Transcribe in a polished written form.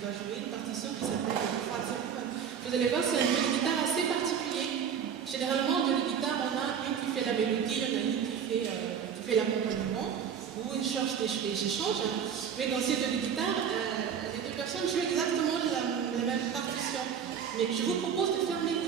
va jouer une partition qui s'appelle Quadruple. Vous allez voir, c'est un jeu de guitare assez particulier. Généralement, de la guitare, on a une qui fait la mélodie, on a une qui fait l'accompagnement, ou une change d'échange. Mais dans ces deux guitares, les deux personnes jouent exactement la même partition. Mais je vous propose de fermer